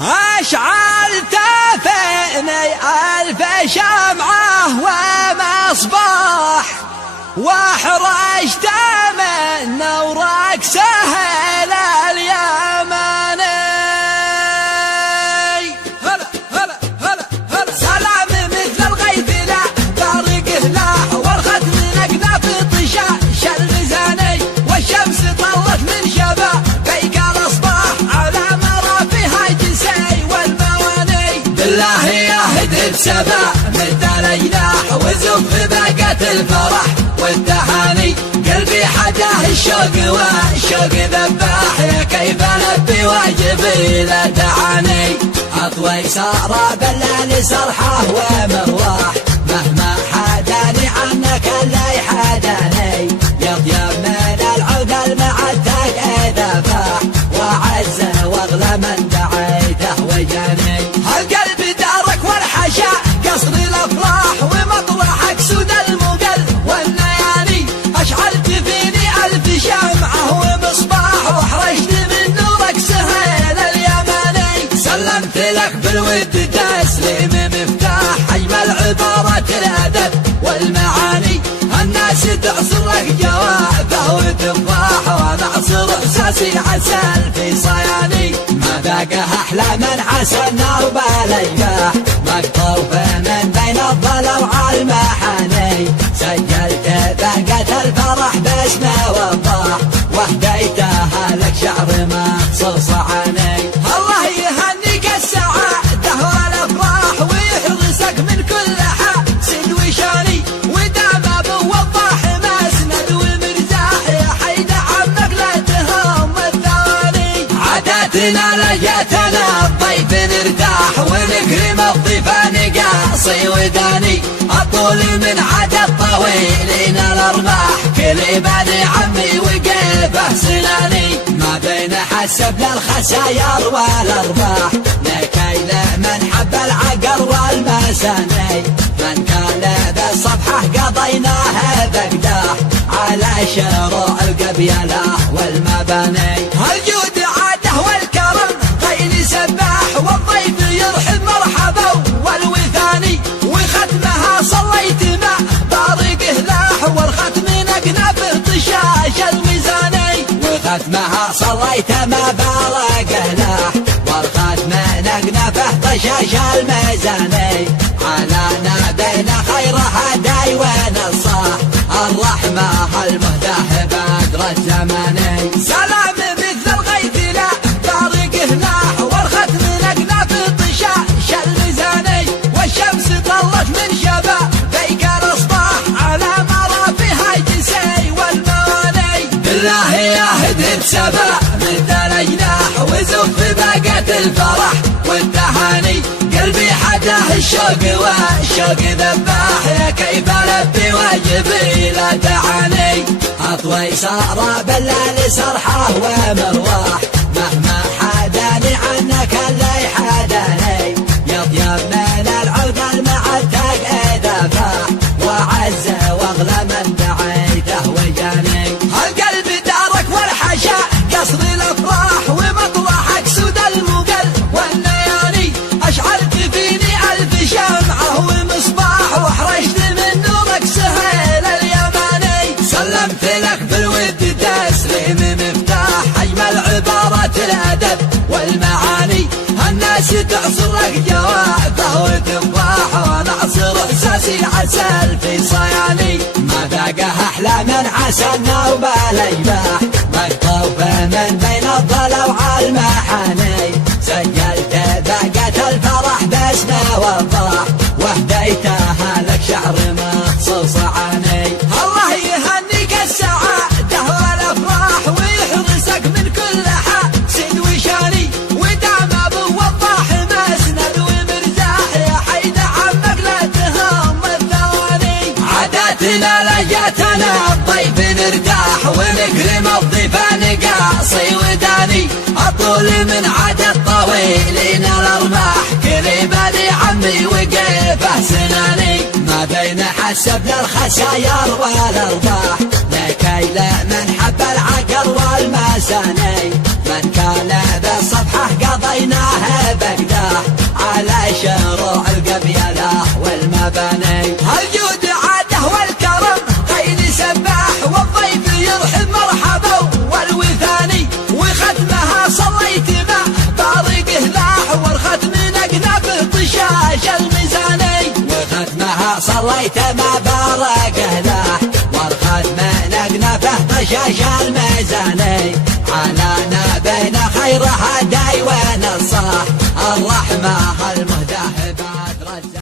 أشعلت فيني ألف شمعة ومصباح، وأحرجت من نورك سهل اليمني. هلا هلا هلا هلا سلام مثل الغيث لا طارقه لا، والختم نقنا في طشاش الميزاني، والشمس طلت من شبابيك الأصباح على مرافيها جسي والمواني. بالله يهدد سبا مثل الجناح وزف بقت الفرح والتهاني، قلبي حداه الشوق والشوق ذباح، يا كيف البي واجبي لا دعاني. اطوي سارى بالليل سرحه ومرواح، مهما حداني عنك اللي حداني، يطيب من العود المعتق اذا فاح، وعز واغلى من دعيته وجاني. القلب دارك والحشا قصر الافراح، ومطرحك سود المقل والليالي، اشعلت فيني الف شمعه ومصباح، واحرجت من نورك سهيل اليمني. سلمت لك بالود تسليم مفتاح، اجمل عبارات الادب والمعاني، الناس تعصر لك جوابه وتفاح، وانا اعصر احساسي عسل في صياني. ما باقه احلى من عسى النار باليفاح، مقطوف من بين الضلع والمحاني، سجلت بهجة الفرح باسمه وضاح، واهديتها لك شعر مخصوص عني. الله يهنيك السعادة والافراح، ويحرسك من كل حاسد وشاني، ودام ابو وضاح مسند ومرزاح، يا حيد عمك لا تهم الثواني. عاداتنا لجاتنا الضيف نرتاح، ونكرم الضيف نقاصي وداني، الطول من عدد طويلين الارماح، كل بني عمي وقيفه سناني. ما بين حسبنا الخساير والارباح، لكيل من حب العقر والمساني، من كان بالصفحه قضيناها بقداح، على شروع القبيله والمباني. الجود عاده والكرم غير سباح، والضيف يرحب مرحبا والوثاني، وختمها صليت مع طارقه لاح، والختم نقنا في طشاش الميزاني، وختمها صليت مع طارقه لاح، والختم نقنا في طشاش الميزاني. على نبينا خير هداي ونصاح، الرحمه المهداه بدر الزماني. سلام مثل الغيث لا طارقه لاح، والختم نقنا في طشاش الميزاني، والشمس طلت من شبابيك الاصباح على مرافيها جسي والمواني. بالله يهدد سبا مثل الجناح وزف بقت الفرح والتهاني، قلبي حداه الشوق والشوق ذباح، يا كيف البي واجبي لا دعاني. اطوي سارى بالليل سرحه ومرواح، مهما حداني عنك اللي حداني، يطيب من العود المعتق اذا فاح، وعز واغلى من دعيته وجاني. القلب دارك والحشا قصر الافراح، ومطرحك سود المقل والليالي، اشعلت فيني الف شمعه ومصباح، واحرجت من نورك سهيل اليمني. سلمت لك بالود تسليم مفتاح، اجمل عبارات الادب والمعاني، الناس تعصر لك جوابه وتفاح، وانا اعصر احساسي عسل في صياني. ما باقه احلى من عسى النار باليفاح، مقطوف من بين الضلع والمحاني، سجلت بهجة الفرح باسمه وضاح، واهديتها لك شعر مخصوص عني. الله يهنيك السعادة والافراح، ويحرسك من كل حاسد وشاني، ودام ابو وضاح مسند ومرزاح، يا حيد عمك لا تهم الثواني. عاداتنا لجاتنا الضيف نرتاح، ونكرم الضيف نقاصي وداني، الطول من عدد طويلين الارماح، كل بني عمي وقيفه سناني. ما بين حسبنا الخساير والارباح، لكيل من حب العقر والمساني، من كان بالصفحه قضيناها صليت ما بارقه له والختم نقنفه طشاش الميزاني على نبينا خير هداي ونصح الرحمة